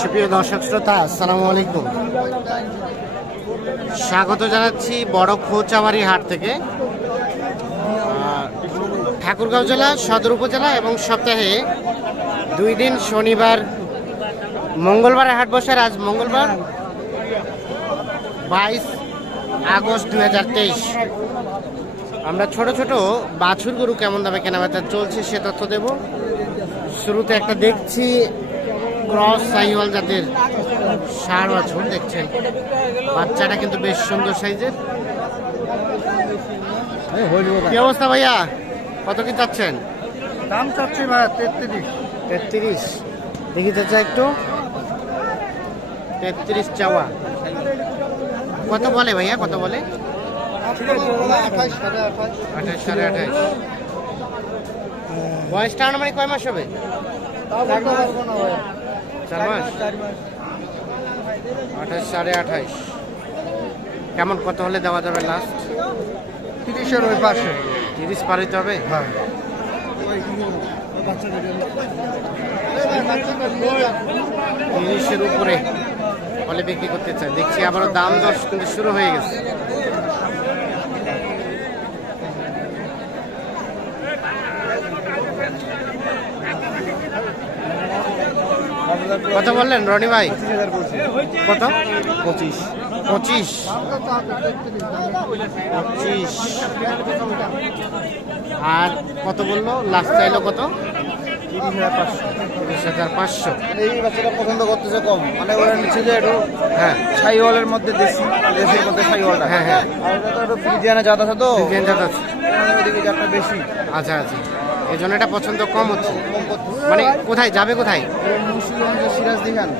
সুপ্রিয় দর্শক শ্রোতা, আসসালামু আলাইকুম। স্বাগত জানাচ্ছি বড় খোঁচাবাড়ি হাট থেকে। ঠাকুরগাঁও জেলা, সদর উপজেলা এবং সপ্তাহে দুই দিন শনিবার, মঙ্গলবার হাট বসার আজ মঙ্গলবার, বাইশ আগস্ট দুই হাজার তেইশ। আমরা ছোট ছোট বাছুর গরু কেমন দামে কেনাবেচা চলছে সে তথ্য দেব। শুরুতে একটা দেখছি ক্রস সাইওয়াল জাতের সার বাছুর দেখছেন। বাচ্চাটা কিন্তু বেশ সুন্দর সাইজের। কি অবস্থা ভাইয়া? কত কি চাচ্ছেন? দাম চাচ্ছি ভাই তেত্রিশ। তেত্রিশ। দেখি চাচা একটু। তেত্রিশ চাওয়া। কত বলে ভাইয়া? কত বলে? আঠাশ সাড়ে আঠাশ। বয়সটা আনুমানিক কয় মাস হবে? চার মাস? আঠাশ সাড়ে আঠাশ। কেমন কত হলে দেওয়া যাবে লাস্ট তিরিশের ওই পাশে। তিরিশ পার হইতে হবে? হ্যাঁ। তিরিশের উপরে। হলে বিক্রি করতে চাই দেখছি আবারও দাম দশ কিন্তু শুরু হয়ে গেছে। কত বললেন রনি ভাই? কত? পঁচিশ। পঁচিশ। পঁচিশ। আর কত বলল? লাস্ট চাইলো কত? তিরিশ হাজার পাঁচশো। এই বাচ্চাটা পছন্দ করতেছে কম। মানে ওরা নিচ্ছে যে একটু হ্যাঁ। সাইওয়ালের মধ্যে দেশি দেশের মধ্যে সাইওয়ালটা। হ্যাঁ, হ্যাঁ। আর ওটা তো একটু ফ্রিজিয়ানা জাত আছে তো। জাত আছে। মানে ওদিকে জাতটা বেশি। আচ্ছা আচ্ছা। এই জন্য এটা পছন্দ কম হচ্ছে। মানে কোথায় যাবে কোথায়? মুন্সিগঞ্জের সিরাজ দিঘান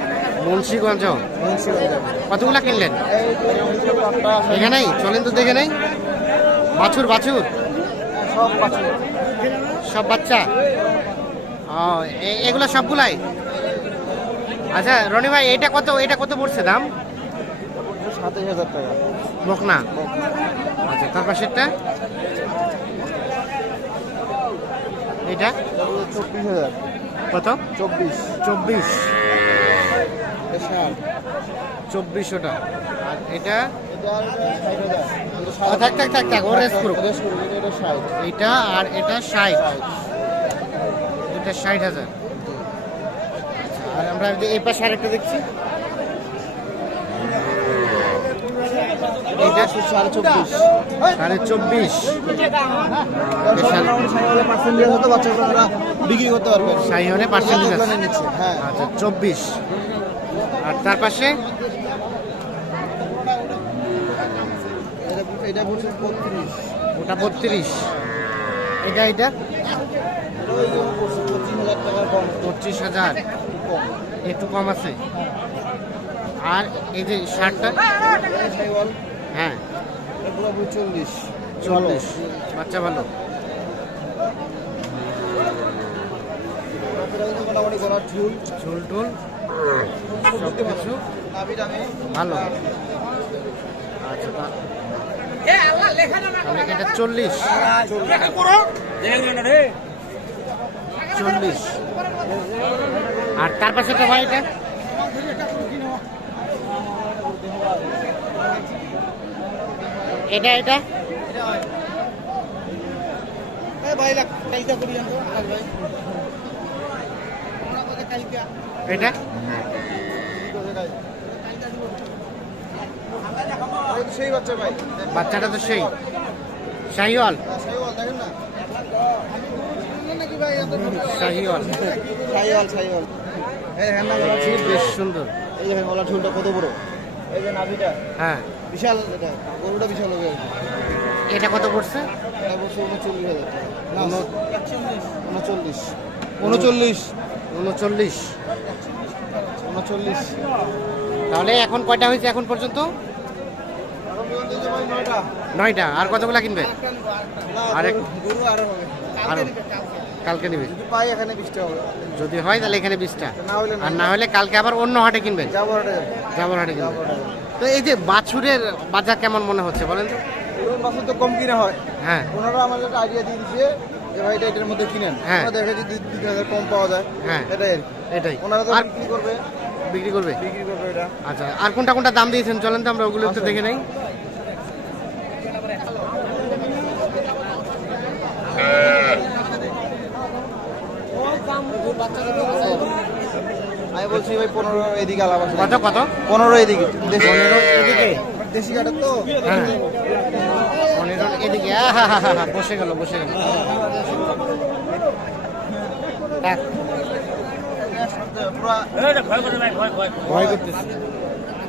মুন্সিগঞ্জ। মুন্সিগঞ্জ। কতগুলা কিনলেন? এখানেই চলেন তো দেখে নেই। বাছুর বাছুর? সব বাচ্চা সব বাচ্চা? ও এগুলো সবগুলাই? আচ্ছা রনি ভাই এটা কত এটা কত পড়ছে দাম? সাতাশ হাজার টাকা। বকনা আচ্ছা তার পাশেরটা? এটা? চব্বিশ হাজার। কত? চব্বিশ। চব্বিশ। ষাট। চব্বিশ আর এটা? থাক থাক থাক থাক ও রেস্ট করুক। এটা- আর এটা ষাট। এটা ষাট হাজার। আর আমরা এই পাশে আরেকটা দেখছি। এটা সাড়ে চব্বিশ সাড়ে চব্বিশ পার্সেন্টেজ হতো বাচ্চাগুলো বিক্রি করতে পারবে সাই হলে পার্সেন্টেজ আছে হ্যাঁ আচ্ছা চব্বিশ আর তার পাশে এটা এটা বলছে বত্রিশ ওটা বত্রিশ এটা এটা পঁচিশ হাজার একটু কম আছে আর এই যে শার্টটা হ্যাঁ। পুরোপুরি চল্লিশ। চল্লিশ। বাচ্চা ভালো। ঝুল। ঝুল টুল। সব কিছু। ভালো। আচ্ছা তাহলে এটা চল্লিশ। চল্লিশ। আর তার পাশে তো ভাই এটা এটা এটা ভাই লাগ কালকা করি আনতো আকাশ ভাই আমরা এটা সেই বাচ্চা ভাই। বাচ্চাটা তো সেই। শাহিওয়াল। ভাই শাহিওয়াল জি, ঝুল বেশ সুন্দর। এই দেখেন গলার ঝুলটা কত বড়? এই যে নাভিটা। হ্যাঁ। বিশাল এটা গরুটা বিশাল হবে এটা কত পড়ছে? এটা বলছে উনচল্লিশ হাজার টাকা। উনচল্লিশ। উনচল্লিশ। উনচল্লিশ। উনচল্লিশ। তাহলে এখন কয়টা হয়েছে এখন পর্যন্ত? নয়টা। আর কতগুলা কিনবে? আরও হবে কালকে নিবে। যদি পাই এখানে বিশটা হবে। যদি হয় তাহলে এখানে বিশটা। আর না। হলে কালকে আবার অন্য হাটে কিনবেন যাব। জাবর হাটে কিনবেন তো এই যে বাছুরের বাজার কেমন মনে হচ্ছে বলেন তো? মাসুল তো কম কিনা হয়। হ্যাঁ। ওনারা আমাদের একটা আইডিয়া দিয়ে দিচ্ছে যে ভাই এটা এটার মধ্যে কিনেন। হ্যাঁ। আমরা দেখা যায় দুই তিন হাজার কম পাওয়া যায়। হ্যাঁ। এটাই এটাই। ওনারা তো আর বিক্রি করবে। বিক্রি করবে? বিক্রি করবে এটা। আচ্ছা আর কোনটা কোনটা দাম দিয়েছেন? চলেন তো আমরা ওগুলো একটু দেখে নেই। আমি বলছি ভাই পনেরো এদিকে আলাপ আছে। কত কত? পনেরো এদিকে। দেশি পনেরো এদিকে? দেশি কাঠের তো। হ্যাঁ। পনেরো এদিকে। বসে গেল বসে গেল। দেখ, পুরা ভয় করতেছে।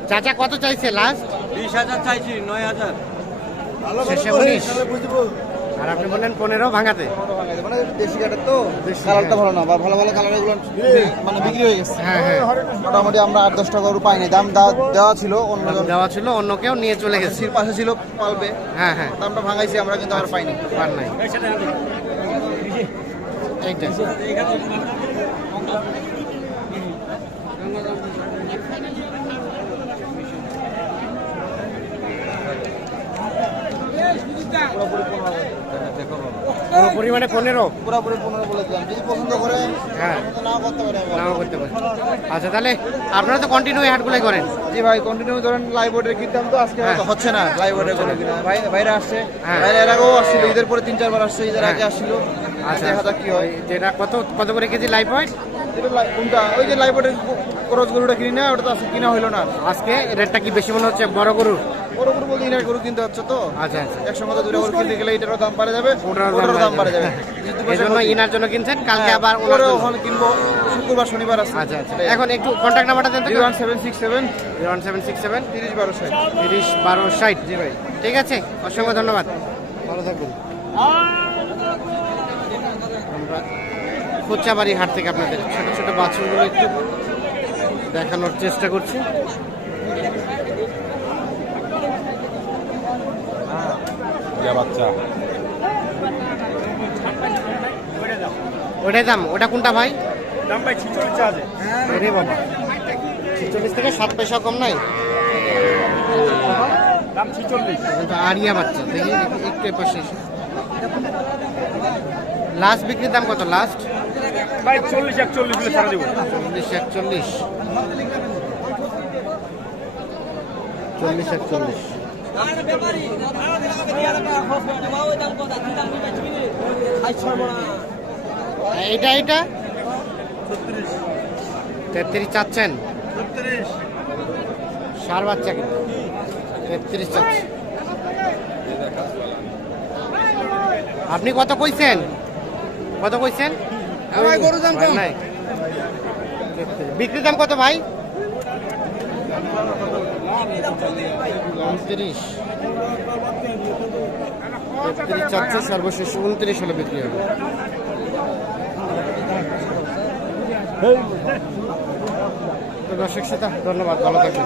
চাচা কত চাইছে লাস্ট বিশ হাজার চাইছি নয় হাজার। শেষে উনিশ। আর আপনি বললেন পনেরো ভাঙাতে। মানে দেশি কাঠের তো কালারটা হ্যাঁ। ভালো না বা ভালো ভালো কালার এগুলো মানে বিক্রি হয়ে গেছে। হ্যাঁ হ্যাঁ। মোটামুটি আমরা আট দশ টাকা করে পাইনি দাম দা- দেওয়া ছিল অন্য দেওয়া ছিল অন্য কেউ নিয়ে চলে গেছে। পাশে ছিল পালবে। হ্যাঁ হ্যাঁ। দামটা ভাঙাইছি আমরা কিন্তু আর পাইনি। আর নাই। এইটা পুরো পরিমাণে পনেরো? পুরোপুরি পনেরো বলে দিলাম। যদি পছন্দ করে হ্যাঁ। নাও করতে পারে নাও করতে পারে। আচ্ছা তাহলে আপনারা তো কন্টিনিউ হাটগুলোই করেন। জি ভাই কন্টিনিউ ধরেন লাইভ বোর্ডের কিনতাম তো আজকে হ্যাঁ। হচ্ছে না লাইভ বোর্ডের কোনো কিনা ভাই ভাইরা আসছে। হ্যাঁ। ভাইরা এর আগেও আসছিল ঈদের পরে তিন চারবার আসছে ঈদের আগে হ্যাঁ। আসছিল। আচ্ছা দেখা যাক কি হয়। যেটা কত কত করে কেজি লাইফ হয় কোনটা? ওই যে লাইভ খরচ গরুটা কিনি না ওটা তো আজকে কিনা হইল না। আজকে রেটটা কি বেশি মনে হচ্ছে? বড় গরুর বড় গরু বলতে ইনার গরু কিনতে হচ্ছে তো। আচ্ছা আচ্ছা। একসঙ্গে তো দুটো গরু কিনতে গেলে এটারও দাম বাড়ে যাবে ওটারও দাম বাড়ে যাবে। এই জন্য ইনার জন্য কিনছেন কালকে হ্যাঁ, আবার ওনার পরে ওখানে কিনবো শুক্রবার শনিবার আছে। আচ্ছা আচ্ছা। এখন একটু কন্ট্যাক্ট নাম্বারটা দেন zero one seven six seven zero one seven six seven তিরিশ বারো ষাট। তিরিশ বারো ষাট। জি ভাই। ঠিক আছে? অসংখ্য ধন্যবাদ। ভালো থাকবেন আমরা কোচাবাড়ি হাট থেকে আপনাদের ছোট ছোট বাছুরগুলো একটু দেখানোর চেষ্টা করছি। বাচ্চা। ওটাই দাম ওটা কোনটা ভাই? দাম ভাই ছিচল্লিশ আছে। ওরে বাবা। ছেচল্লিশ থেকে সাত পয়সা কম নাই? দাম ছিচল্লিশ। আরিয়া বাচ্চা দেখি দেখি একটু পাশে লাস্ট বিক্রির দাম কত? লাস্ট ভাই, চল্লিশ, একচল্লিশ হলে ছাড়া দেবো। চল্লিশ, একচল্লিশ। চল্লিশ, একচল্লিশ। এইটা এইটা তেত্রিশ চাচ্ছেন? সার বাচ্চা কিন্তু। তেত্রিশ চাচ্ছে আপনি কত কইছেন? কত কইছেন? ভাই, গরুর দাম কম। নাই। বিক্রির দাম কত ভাই? উনত্রিশ। চাচ্ছে সর্বশেষ উনত্রিশ হলে বিক্রি হবে। দর্শক শ্রোতা ধন্যবাদ ভালো থাকবেন।